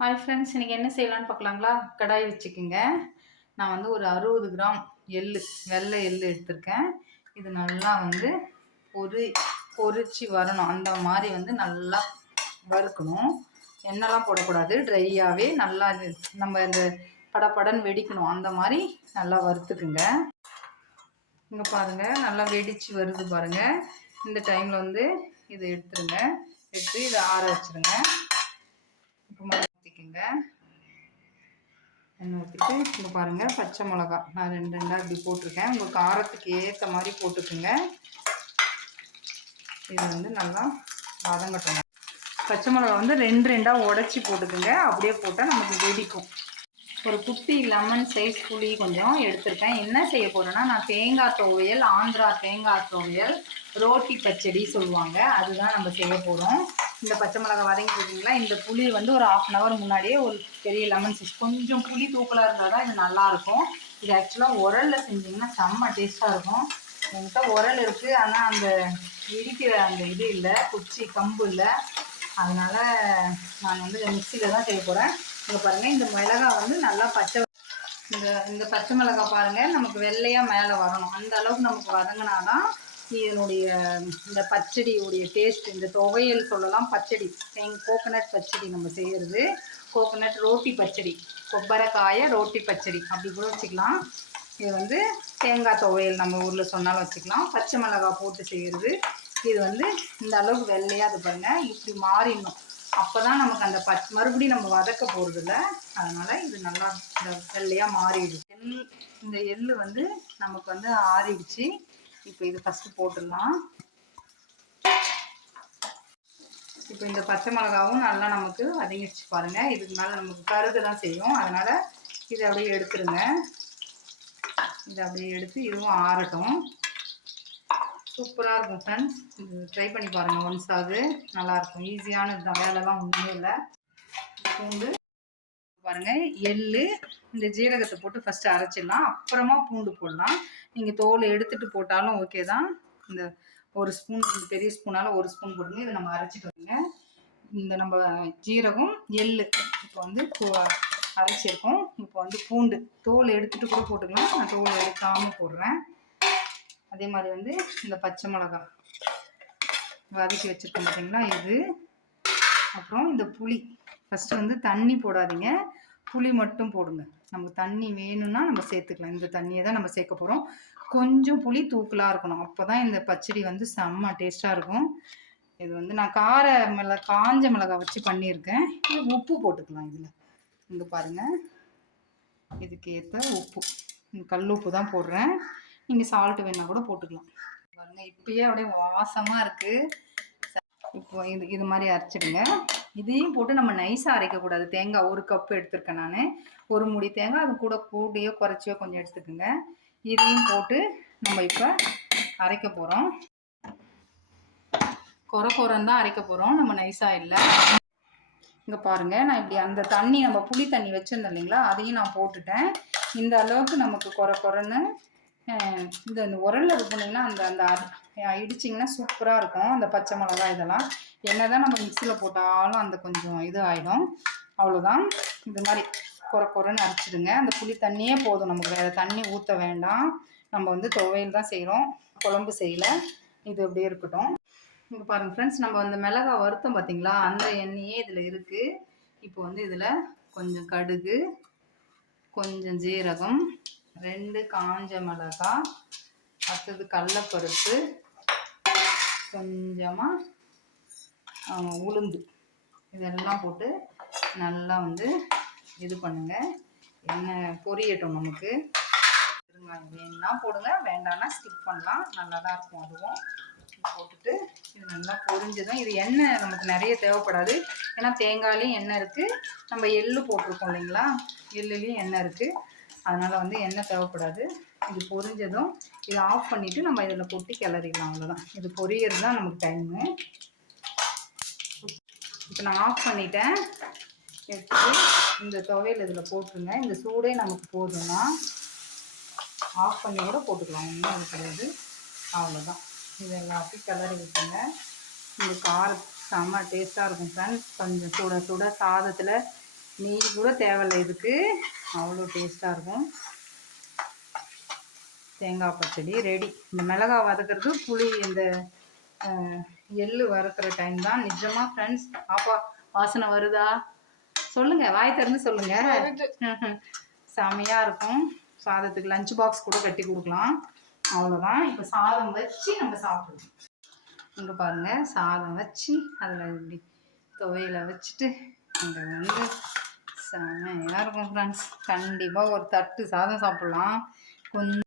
Hi friends, இன்றைக்கி என்ன செய்யலான்னு பார்க்கலாங்களா? கடாய் வச்சுக்கோங்க. நான் வந்து ஒரு 60 கிராம் எள்ளு, வெள்ளை எள்ளு எடுத்திருக்கேன். இது நல்லா வந்து பொரிச்சு வரணும். அந்த மாதிரி வந்து நல்லா வறுக்கணும். எண்ணெய்லாம் போடக்கூடாது, ட்ரையாகவே நல்லா இது நம்ம இந்த படப்படன்னு வெடிக்கணும். அந்த மாதிரி நல்லா வறுத்துக்குங்க. இங்கே பாருங்கள், நல்லா வெடித்து வருது பாருங்கள். இந்த டைமில் வந்து இதை எடுத்துருங்க. எடுத்து இதை ஆற வச்சுருங்க. இப்போ ஊற்றிக்குங்க. எண்ணெய் ஊற்றிட்டு இங்கே பாருங்கள், பச்சை மிளகா நான் 2 இப்படி போட்டிருக்கேன். உங்கள் காரத்துக்கு ஏற்ற மாதிரி போட்டுக்குங்க. இது வந்து நல்லா வதங்கட்டும். பச்சை மிளகா வந்து 2 உடச்சி போட்டுக்குங்க. அப்படியே போட்டால் நமக்கு வெடிக்கும். ஒரு குட்டி லெமன் சைஸ் புளி கொஞ்சம் எடுத்திருக்கேன். என்ன செய்ய போகிறேன்னா, நான் தேங்காய் துவையல், ஆந்திரா தேங்காய் துவையல், ரோட்டி பச்சடி சொல்லுவாங்க, அதுதான் நம்ம செய்ய போகிறோம். இந்த பச்சை மிளகாய் வதங்கிட்டுருக்கீங்களா, இந்த புளி வந்து ஒரு 1/2 hour முன்னாடியே ஒரு பெரிய லெமன் சைஸ் கொஞ்சம் புளி தூக்கலாக இருந்தால் தான் இது நல்லாயிருக்கும். இது ஆக்சுவலாக உரலில் செஞ்சிங்கன்னா செம்ம டேஸ்ட்டாக இருக்கும். என்கிட்ட உரல் இருக்குது, ஆனால் அந்த இடிக்கிற அந்த இது இல்லை, குச்சி கம்பு இல்லை. அதனால் நான் வந்து மிக்சியில் தான் செய்ய போகிறேன். இங்கே பாருங்கள், இந்த மிளகாய் வந்து நல்லா இந்த பச்சை மிளகாய் பாருங்கள், நமக்கு வெள்ளையாக மேலே வரணும். அந்த அளவுக்கு நமக்கு வதங்கினாதான் இதனுடைய இந்த பச்சடியுடைய டேஸ்ட். இந்த துவையல் சொல்லலாம், பச்சடி, கோகனட் பச்சடி நம்ம செய்கிறது. கோகனட் ரோட்டி பச்சடி, கொப்பரைக்காய ரோட்டி பச்சடி அப்படி கூட வச்சுக்கலாம். இது வந்து தேங்காய் துவையல் நம்ம ஊரில் சொன்னாலும் வச்சுக்கலாம். பச்சை மிளகாய் போட்டு செய்கிறது. இது வந்து இந்த அளவுக்கு வெள்ளையாக அது பாருங்கள், இப்படி மாறிடணும். அப்போ தான் நமக்கு அந்த மறுபடியும் நம்ம வதக்க போகிறதில்ல. அதனால் இது நல்லா இந்த வெள்ளையாக மாறிடுது. இந்த எள்ளு வந்து நமக்கு வந்து ஆறிடுச்சு. இப்போ இது ஃபஸ்ட்டு போட்டுடலாம். இப்போ இந்த பச்சை மிளகாவும் நல்லா நமக்கு வதங்கிடுச்சு பாருங்கள். இதுக்கு மேலே நமக்கு கருது தான் செய்யும். அதனால் இதை அப்படியே எடுத்துருங்க. இதை அப்படியே எடுத்து இதுவும் ஆறட்டும். சூப்பராக இருக்கும் ஃப்ரெண்ட்ஸ். இது ட்ரை பண்ணி பாருங்கள் ஒன்ஸ். ஆகுது நல்லாயிருக்கும், ஈஸியானது தான், வேலைலாம் ஒன்றுமே இல்லை. பூண்டு பாருங்கள், எள்ளு, இந்த ஜீரகத்தை போட்டு ஃபஸ்ட்டு அரைச்சிடலாம், அப்புறமா பூண்டு போடலாம். நீங்கள் தோல் எடுத்துகிட்டு போட்டாலும் ஓகே தான். இந்த ஒரு ஸ்பூன், இந்த பெரிய ஸ்பூனால் ஒரு ஸ்பூன் போட்டுங்க. இதை நம்ம அரைச்சிட்டு வந்துங்க. இந்த நம்ம ஜீரகம் எள்ளு இப்போ வந்து அரைச்சிருக்கோம். இப்போ வந்து பூண்டு தோல் எடுத்துகிட்டு கூட போட்டுக்கலாம், நான் தோல் எடுக்காமல் போடுறேன். அதே மாதிரி வந்து இந்த பச்சை மிளகாய் வதக்கி வச்சுருக்கோம் பார்த்தீங்களா, இது. அப்புறம் இந்த புளி ஃபஸ்ட்டு வந்து தண்ணி போடாதீங்க, புளி மட்டும் போடுங்க. நமக்கு தண்ணி வேணும்னா நம்ம சேர்த்துக்கலாம். இந்த தண்ணியை தான் நம்ம சேர்க்க போகிறோம். கொஞ்சம் புளி தூக்கலாக இருக்கணும், அப்போ தான் இந்த பச்சடி வந்து செம்ம டேஸ்ட்டாக இருக்கும். இது வந்து நான் காஞ்ச மிளகாய் வச்சு பண்ணியிருக்கேன். இது உப்பு போட்டுக்கலாம் இதில். இங்கே பாருங்கள், இதுக்கு ஏற்ற உப்பு, கல் உப்பு தான் போடுறேன். நீங்கள் சால்ட்டு வேணால் கூட போட்டுக்கலாம். பாருங்கள், இப்பயே அப்படியே வாசமாக இருக்குது. இப்போ இது மாதிரி அரைச்சிடுங்க. இதையும் போட்டு நம்ம நைஸாக அரைக்கக்கூடாது. தேங்காய் 1 கப் எடுத்துருக்கேன் நான். ஒரு முடி தேங்காய், அது கூட கூடியோ குறைச்சியோ கொஞ்சம் எடுத்துக்கோங்க. இதையும் போட்டு நம்ம இப்போ அரைக்க போகிறோம். குறைன்னு தான் அரைக்க போகிறோம், நம்ம நைஸாக இல்லை. இங்கே பாருங்கள், நான் இப்படி அந்த தண்ணி, நம்ம புளி தண்ணி வச்சுருந்தோம் இல்லைங்களா, அதையும் நான் போட்டுட்டேன். இந்த அளவுக்கு நமக்கு குறைன்னு இந்த உரலில் இது பண்ணிங்கன்னா அந்த இடிச்சிங்கன்னா சூப்பராக இருக்கும். அந்த பச்சை மிளகாய் இதெல்லாம் என்ன தான் நம்ம மிக்சியில் போட்டாலும் அந்த கொஞ்சம் இது ஆகிடும். அவ்வளோதான். இது மாதிரி குறைன்னு அரைச்சிடுங்க. அந்த புளி தண்ணியே போதும், நமக்கு வேறு தண்ணி ஊற்ற வேண்டாம். நம்ம வந்து துவையல் தான் செய்கிறோம், குழம்பு செய்யலை. இது அப்படியே இருக்கட்டும். இங்கே பாருங்கள் ஃப்ரெண்ட்ஸ், நம்ம அந்த மிளகாய் வறுத்தோம் பார்த்தீங்களா, அந்த எண்ணெயே இதில் இருக்குது. இப்போ வந்து இதில் கொஞ்சம் கடுகு, கொஞ்சம் ஜீரகம், 2 காஞ்ச மிளகாய், அடுத்தது கடலைப்பருப்பு, கொஞ்சமாக உளுந்து, இதெல்லாம் போட்டு நல்லா வந்து இது பண்ணுங்கள். எண்ணெய் பொரியட்டும். நமக்கு வெங்காயம் வேணுன்னா போடுங்க, வேண்டாம்னா ஸ்கிப் பண்ணலாம், நல்லா தான் இருக்கும். அதுவும் போட்டுட்டு இது நல்லா பொரிஞ்சதும், இது எண்ணெய் நமக்கு நிறைய தேவைப்படாது, ஏன்னா தேங்காயிலையும் எண்ணெய் இருக்குது, நம்ம எள்ளு போட்டிருக்கோம் இல்லைங்களா, எள்ளுலேயும் எண்ணெய் இருக்குது. அதனால் வந்து எண்ணெய் தேவைப்படாது. இது பொரிஞ்சதும் இதை ஆஃப் பண்ணிவிட்டு நம்ம இதில் போட்டு கிளறிடலாம். அவ்வளோதான், இது பொரியறது தான் நமக்கு டைமு. இப்போ நான் ஆஃப் பண்ணிட்டேன். எடுத்துட்டு இந்த துவையல் இதில் போட்டுருங்க. இந்த சூடே நமக்கு போதும்னா ஆஃப் பண்ணி கூட போட்டுக்கலாம், ஒன்றும் அது கிடையாது. அவ்வளோதான், இது எல்லாத்தையும் கிளறி விட்டுங்க. இந்த காரம் செம்ம டேஸ்ட்டாக இருக்கும் ஃப்ரெண்ட்ஸ். கொஞ்சம் சுட சாதத்தில் நெய் கூட தேவையில்லை இதுக்கு, அவ்வளோ டேஸ்ட்டாக இருக்கும். தேங்காய் பச்சடி ரெடி. இந்த மிளகாய் வதக்கிறது புளி இந்த எள்ளு வறுக்கிற டைம் தான். நிஜமாக ஃப்ரெண்ட்ஸ், பாப்பா வாசனை வருதா சொல்லுங்கள், வாய் திறந்து சொல்லுங்கள். செமையாக இருக்கும். சாதத்துக்கு லஞ்ச் பாக்ஸ் கூட கட்டி கொடுக்கலாம். அவ்வளோதான். இப்போ சாதம் வச்சு நம்ம சாப்பிடுவோம். இங்கே பாருங்கள், சாதம் வச்சு அதில் இப்படி துவையில வச்சுட்டு இங்கே வந்து செமையாக இருக்கும் ஃப்ரெண்ட்ஸ். கண்டிப்பாக ஒரு தட்டு சாதம் சாப்பிட்லாம். கொஞ்சம்